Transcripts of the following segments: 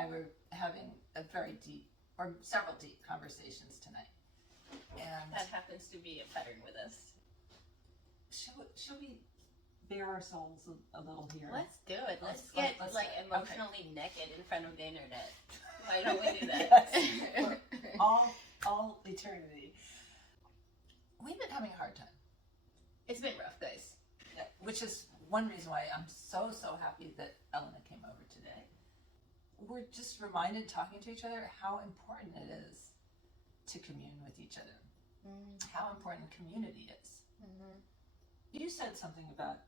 I were having a very deep, or several deep conversations tonight. And that happens to be a pattern with us. Shall we bare our souls a little here? Let's do it. Let's emotionally naked in front of the internet. Why don't we do that? Yes, for all eternity. We've been having a hard time. It's been rough, guys. Yeah, which is one reason why I'm so happy that Elena came over today. We're just reminded, talking to each other, how important it is to commune with each other. How important community is. You said something about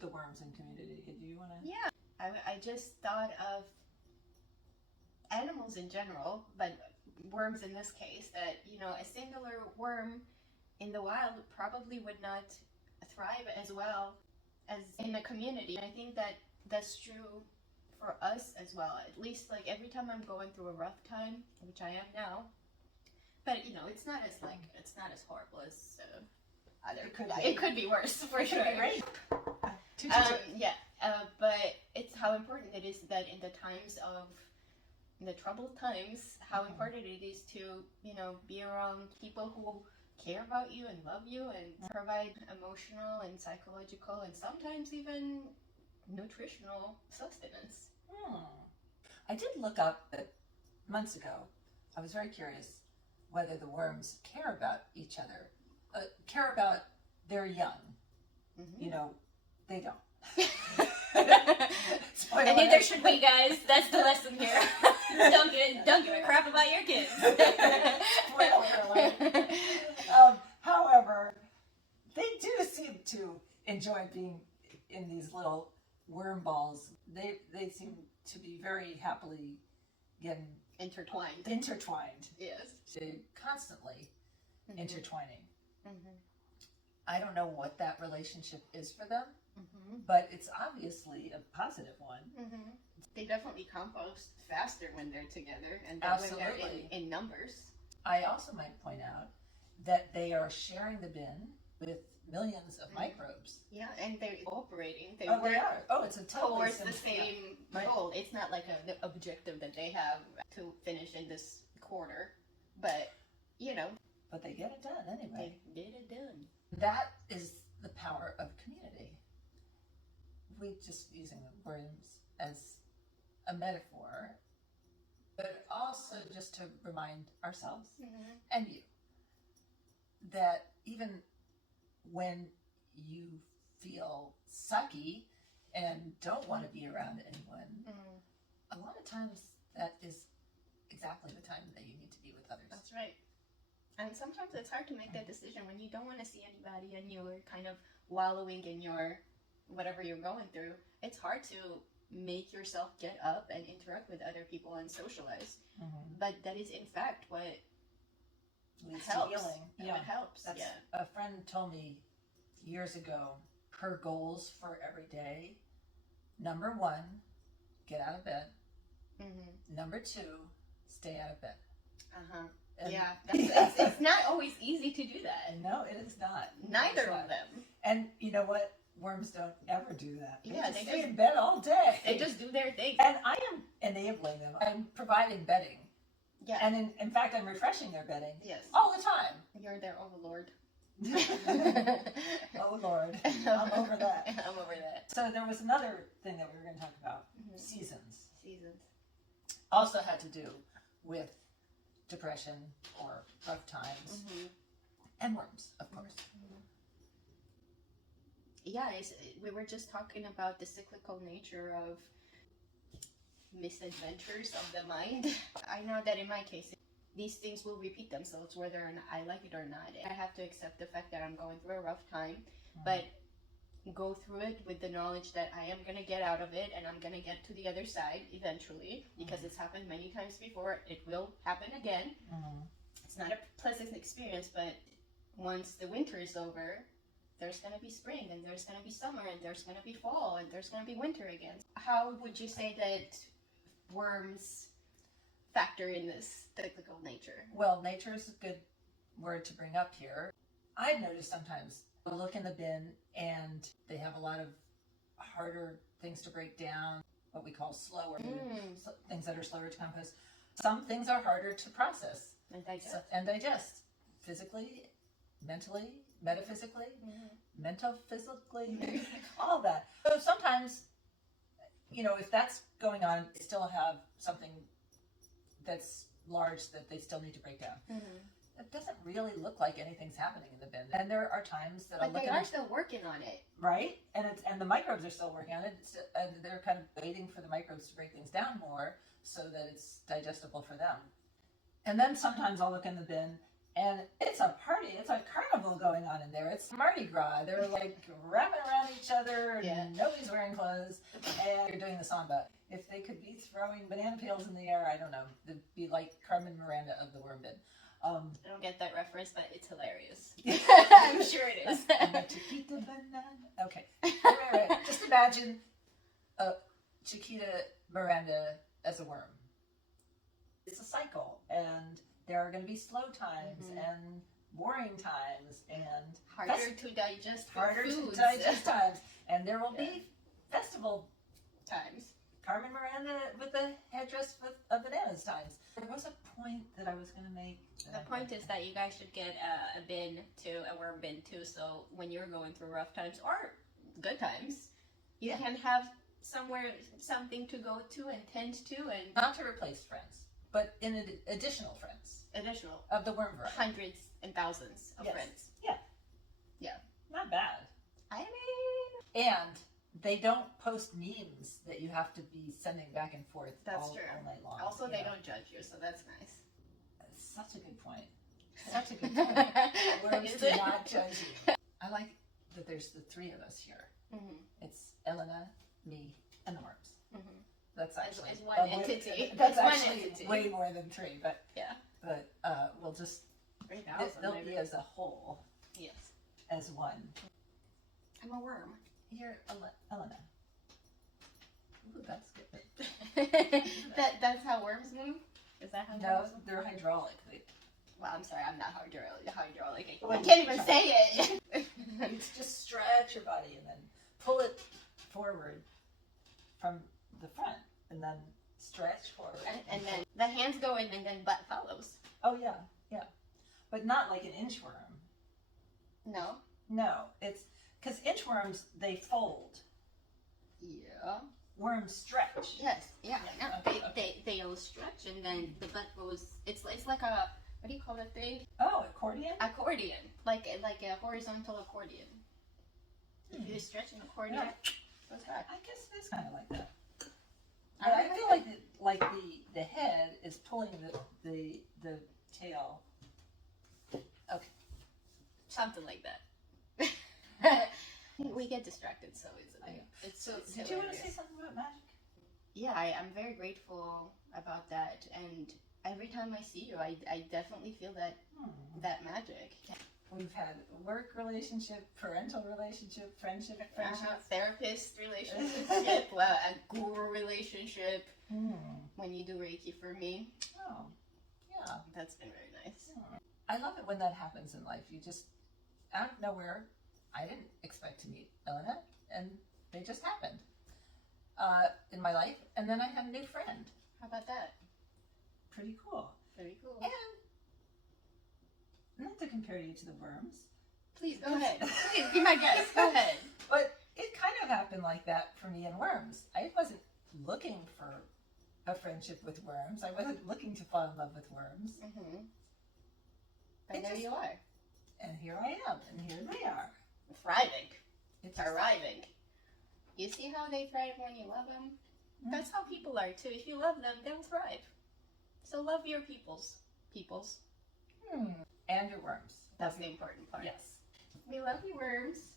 the worms in community. Do you want to? Yeah, I just thought of animals in general, but worms in this case, that, you know, a singular worm in the wild probably would not thrive as well as in a community. I think that that's true for us as well. At least, like, every time I'm going through a rough time, which I am now, but, you know, it's not as horrible as it could be worse, for sure. Right. But it's how important it is that in the troubled times, how important it is to, you know, be around people who care about you and love you and provide emotional and psychological and sometimes even nutritional sustenance. I did look up months ago. I was very curious whether the worms care about each other, care about their young. You know, they don't. And neither should we, guys. That's the lesson here. Don't give a crap about your kids. However, they do seem to enjoy being in these little worm balls. They seem to be very happily getting intertwined. Yes. Constantly intertwining. I don't know what that relationship is for them, but it's obviously a positive one. They definitely compost faster when they're together and when they're in numbers. I also might point out that they are sharing the bin with millions of microbes. Yeah, and they're cooperating. They are. Oh, it's a totally towards the same goal. It's not like an objective that they have to finish in this quarter, but, you know. But they get it done anyway. They get it done. That is the power of community. We're just using the worms as a metaphor, but also just to remind ourselves and you that even when you feel sucky and don't want to be around anyone, a lot of times that is exactly the time that you need to be with others. That's right. And sometimes it's hard to make that decision when you don't want to see anybody and you're kind of wallowing in your whatever you're going through. It's hard to make yourself get up and interact with other people and socialize. But that is in fact what leads helps. To healing. Yeah. What helps. A friend told me years ago, her goals for every day: number 1, get out of bed. Number 2, stay out of bed. It's not always easy to do that. No, it is not. Neither of them. And you know what? Worms don't ever do that. They just stay in just bed all day. They just do their thing. And I am enabling them. I'm providing bedding. Yeah. And in fact, I'm refreshing their bedding. Yes. All the time. You're their overlord. Oh, Lord. I'm over that. I'm over that. So there was another thing that we were going to talk about. Seasons. Seasons. Also had to do with depression or rough times. And worms, of course. Yeah, we were just talking about the cyclical nature of misadventures of the mind. I know that in my case, these things will repeat themselves whether I like it or not. I have to accept the fact that I'm going through a rough time, but go through it with the knowledge that I am going to get out of it and I'm going to get to the other side eventually, because it's happened many times before. It will happen again. It's not a pleasant experience, but once the winter is over, there's going to be spring, and there's going to be summer, and there's going to be fall, and there's going to be winter again. How would you say that worms factor in this cyclical nature? Well, nature is a good word to bring up here. I've noticed sometimes I look in the bin and they have a lot of harder things to break down. what we call slower food, things that are slower to compost. Some things are harder to process and digest physically, mentally, metaphysically, metaphysically, all that. So sometimes, if that's going on, they still have something that's large that they still need to break down. It doesn't really look like anything's happening in the bin. And there are times that but they are still working on it. Right? And the microbes are still working on it. And they're kind of waiting for the microbes to break things down more so that it's digestible for them. And then sometimes I'll look in the bin and it's a party. It's a carnival going on in there. It's Mardi Gras. They're like wrapping around each other and nobody's wearing clothes and you're doing the samba. If they could be throwing banana peels in the air, I don't know. It'd be like Carmen Miranda of the worm bin. I don't get that reference, but it's hilarious. I'm sure it is. Chiquita banana. Okay. Anyway, just imagine Chiquita Miranda as a worm. It's a cycle, and there are going to be slow times and boring times and harder to digest times, and there will be festival times. Carmen Miranda with the headdress of bananas times. There was a point that I was going to make. The point is that you guys should get a bin too, a worm bin too, so when you're going through rough times or good times, you can have something to go to and tend to, and not to replace friends, but in additional friends. Additional of the worm variety. Hundreds and thousands of friends. Yeah. Not bad. I mean, and they don't post memes that you have to be sending back and forth all night long. Also, they don't judge you, so that's nice. Such a good point. Such a good point. Worms do not judge you. I like that there's the three of us here. It's Elena, me, and the worms. That's actually it's one entity. That's actually way more than three, but we'll just they'll be as a whole. Yes. As one. I'm a worm. You're Elena. Ooh, that's good. That's how worms move? Is that how worms move? They're hydraulic. Well, I'm sorry, I'm not hydraulic. I can't even say it. You just stretch your body and then pull it forward from the front and then stretch forward. And then the hands go in and then butt follows. Oh, yeah. But not like an inchworm. No, it's because inchworms, they fold. Yeah. Worms stretch. Yes, yeah. Okay. They all stretch and then the butt goes, it's like a, what do you call that thing? Oh, accordion? Accordion. Like a horizontal accordion. If you stretch an accordion, goes back. I guess it is kind of like that. I feel like the head is pulling the tail. Okay. Something like that. We get distracted so easily. Did you want to say something about magic? Yeah, I'm very grateful about that, and every time I see you, I definitely feel that magic. We've had work relationship, parental relationship, friendship, therapist relationship, a guru relationship. When you do Reiki for me. Oh, yeah. That's been very nice. I love it when that happens in life. You just, out of nowhere, I didn't expect to meet Elena, and they just happened in my life. And then I had a new friend. How about that? Pretty cool. Very cool. And not to compare you to the worms. Please, go ahead. Please, be my guest. Go ahead. But it kind of happened like that for me and worms. I wasn't looking for a friendship with worms. I wasn't looking to fall in love with worms. But there you are. And here I am, and here we are. Thriving. It's arriving. You see how they thrive when you love them? That's how people are too. If you love them, they'll thrive. So love your peoples. And your worms. That's the important part. Yes. We love you, worms.